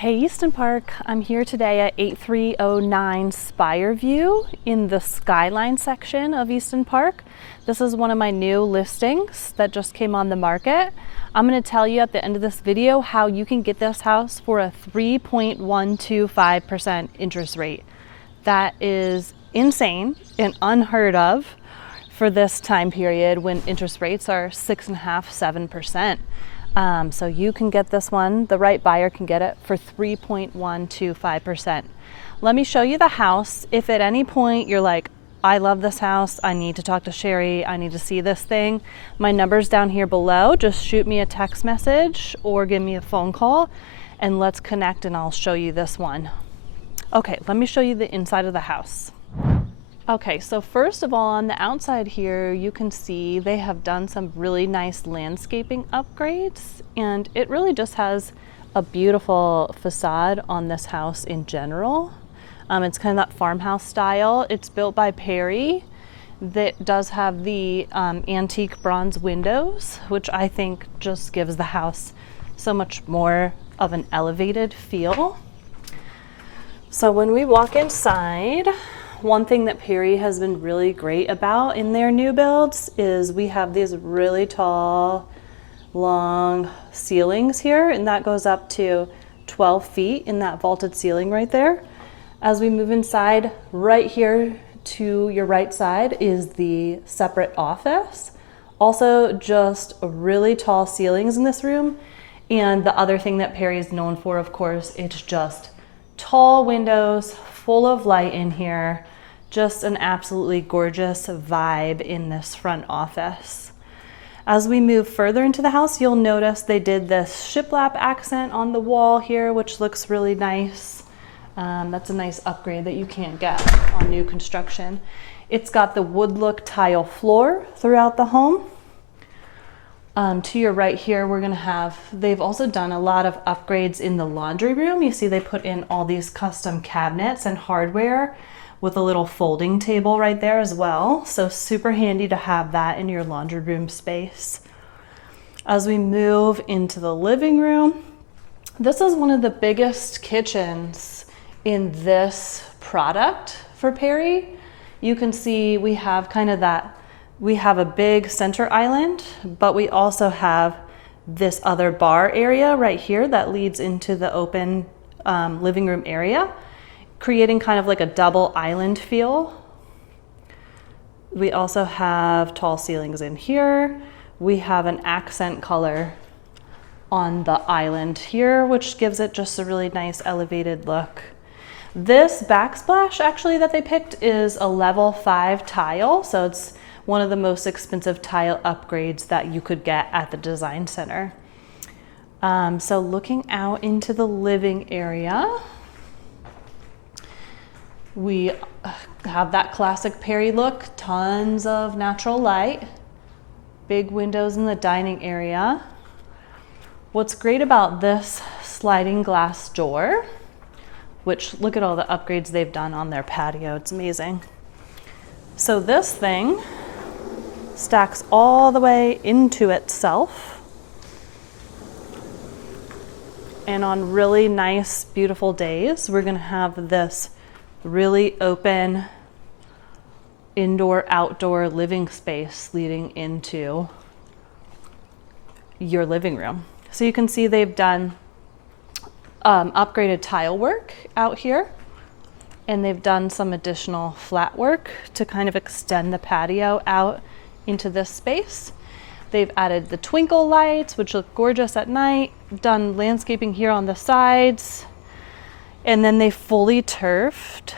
Hey Easton Park, I'm here today at 8309 Spire View in the Skyline section of Easton Park. This is one of my new listings that just came on the market. I'm going to tell you at the end of this video how you can get this house for a 3.125% interest rate. That is insane and unheard of for this time period when interest rates are 6.5–7%. So you can get this one, the right buyer can get it for 3.125%. Let me show you the house. If at any point you're like, I love this house, I need to talk to Sherry, I need to see this thing, my number's down here below. Just shoot me a text message or give me a phone call and let's connect and I'll show you this one. Okay, let me show you the inside of the house. Okay, so first of all, on the outside here, you can see they have done some really nice landscaping upgrades, and it really just has a beautiful facade on this house in general. It's kind of that farmhouse style. It's built by Perry. That does have the antique bronze windows, which I think just gives the house so much more of an elevated feel. So when we walk inside, one thing that Perry has been really great about in their new builds is we have these really tall, long ceilings here, and that goes up to 12 feet in that vaulted ceiling right there. As we move inside, right here to your right side is the separate office. Also just really tall ceilings in this room. And the other thing that Perry is known for, of course, it's just tall windows, full of light in here. Just an absolutely gorgeous vibe in this front office. As we move further into the house, you'll notice they did this shiplap accent on the wall here, which looks really nice. That's a nice upgrade that you can't get on new construction. It's got the wood look tile floor throughout the home. To your right here, we're gonna have, they've also done a lot of upgrades in the laundry room. You see they put in all these custom cabinets and hardware with a little folding table right there as well. So super handy to have that in your laundry room space. As we move into the living room, this is one of the biggest kitchens in this product for Perry. You can see we have kind of that, we have a big center island, but we also have this other bar area right here that leads into the open living room area, creating kind of like a double island feel. We also have tall ceilings in here. We have an accent color on the island here, which gives it just a really nice elevated look. This backsplash actually that they picked is a level 5 tile, so it's one of the most expensive tile upgrades that you could get at the design center. So looking out into the living area, we have that classic Perry look, tons of natural light, big windows in the dining area. What's great about this sliding glass door, which look at all the upgrades they've done on their patio, it's amazing. So this thing stacks all the way into itself. And on really nice, beautiful days, we're gonna have this really open indoor-outdoor living space leading into your living room. So you can see they've done upgraded tile work out here, and they've done some additional flat work to kind of extend the patio out into this space. They've added the twinkle lights, which look gorgeous at night, done landscaping here on the sides, and then they fully turfed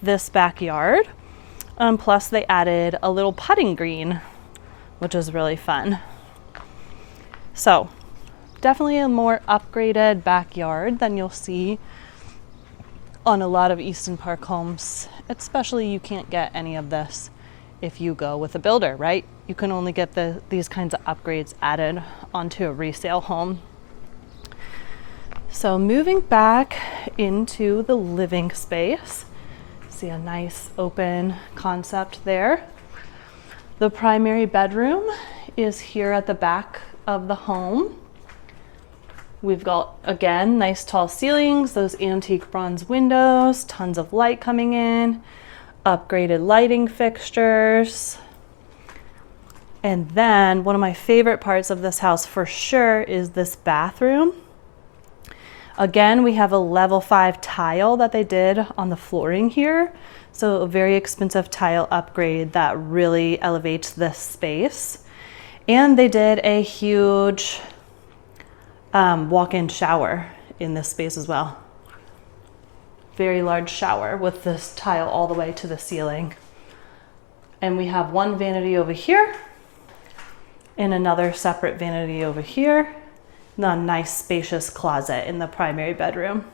this backyard. Plus they added a little putting green, which is really fun. So definitely a more upgraded backyard than you'll see on a lot of Easton Park homes. Especially you can't get any of this if you go with a builder, right? You can only get these kinds of upgrades added onto a resale home. So moving back into the living space, see a nice open concept there. The primary bedroom is here at the back of the home. We've got, again, nice tall ceilings, those antique bronze windows, tons of light coming in, upgraded lighting fixtures. And then one of my favorite parts of this house for sure is this bathroom. Again, we have a level 5 tile that they did on the flooring here. So a very expensive tile upgrade that really elevates this space. And they did a huge walk-in shower in this space as well. Very large shower with this tile all the way to the ceiling. And we have one vanity over here and another separate vanity over here. And a nice spacious closet in the primary bedroom.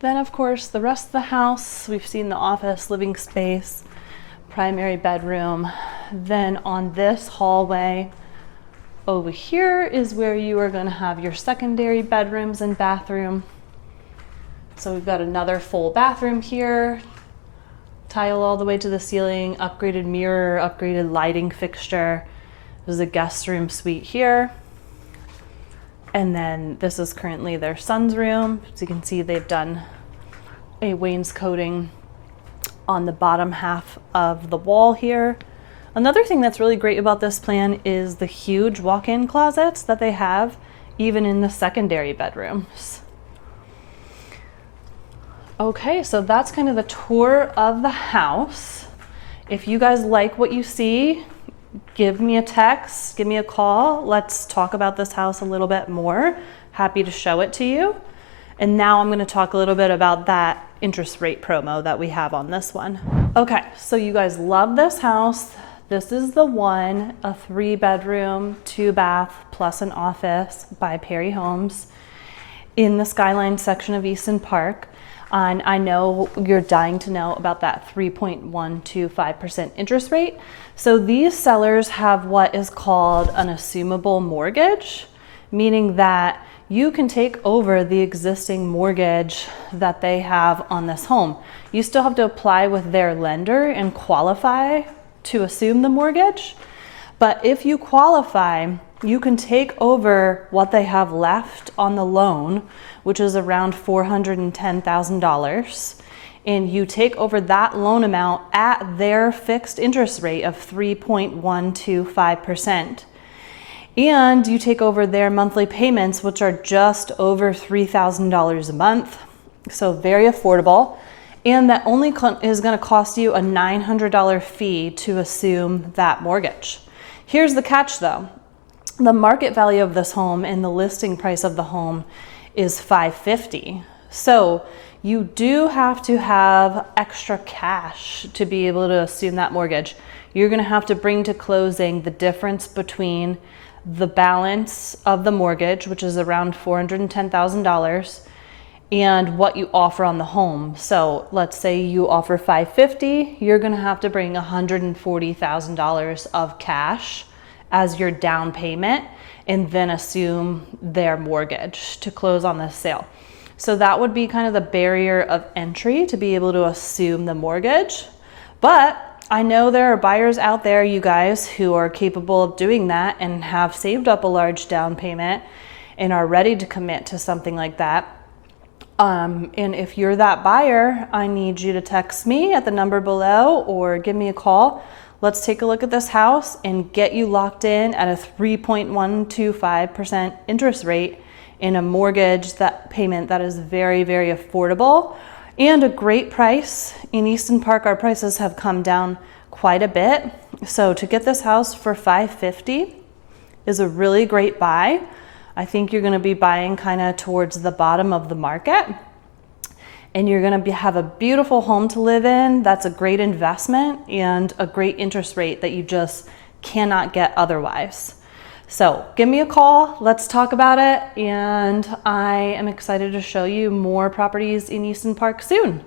Then of course the rest of the house, we've seen the office, living space, primary bedroom. Then on this hallway over here is where you are going to have your secondary bedrooms and bathroom. So we've got another full bathroom here, tile all the way to the ceiling, upgraded mirror, upgraded lighting fixture. There's a guest room suite here. And then this is currently their son's room. So you can see they've done a wainscoting on the bottom half of the wall here. Another thing that's really great about this plan is the huge walk-in closets that they have even in the secondary bedrooms. Okay, so that's kind of the tour of the house. If you guys like what you see, give me a text, give me a call. Let's talk about this house a little bit more. Happy to show it to you. And now I'm going to talk a little bit about that interest rate promo that we have on this one. Okay, so you guys love this house. This is the one, a 3-bedroom, 2-bath, plus an office by Perry Homes in the Skyline section of Easton Park. And I know you're dying to know about that 3.125% interest rate. So these sellers have what is called an assumable mortgage, meaning that you can take over the existing mortgage that they have on this home. You still have to apply with their lender and qualify to assume the mortgage. But if you qualify, you can take over what they have left on the loan, which is around $410,000. And you take over that loan amount at their fixed interest rate of 3.125%. And you take over their monthly payments, which are just over $3,000 a month. So very affordable. And that only is going to cost you a $900 fee to assume that mortgage. Here's the catch though. The market value of this home and the listing price of the home is $550,000. So you do have to have extra cash to be able to assume that mortgage. You're going to have to bring to closing the difference between the balance of the mortgage, which is around $410,000, and what you offer on the home. So let's say you offer $550,000, you're going to have to bring $140,000 of cash as your down payment and then assume their mortgage to close on this sale. So that would be kind of the barrier of entry to be able to assume the mortgage. But I know there are buyers out there, you guys, who are capable of doing that and have saved up a large down payment and are ready to commit to something like that. And if you're that buyer, I need you to text me at the number below or give me a call. Let's take a look at this house and get you locked in at a 3.125% interest rate in a mortgage that payment that is very, very affordable and a great price. In Easton Park, our prices have come down quite a bit. So to get this house for $550,000 is a really great buy. I think you're going to be buying kind of towards the bottom of the market. And you're going to have a beautiful home to live in. That's a great investment and a great interest rate that you just cannot get otherwise. So give me a call. Let's talk about it. And I am excited to show you more properties in Easton Park soon.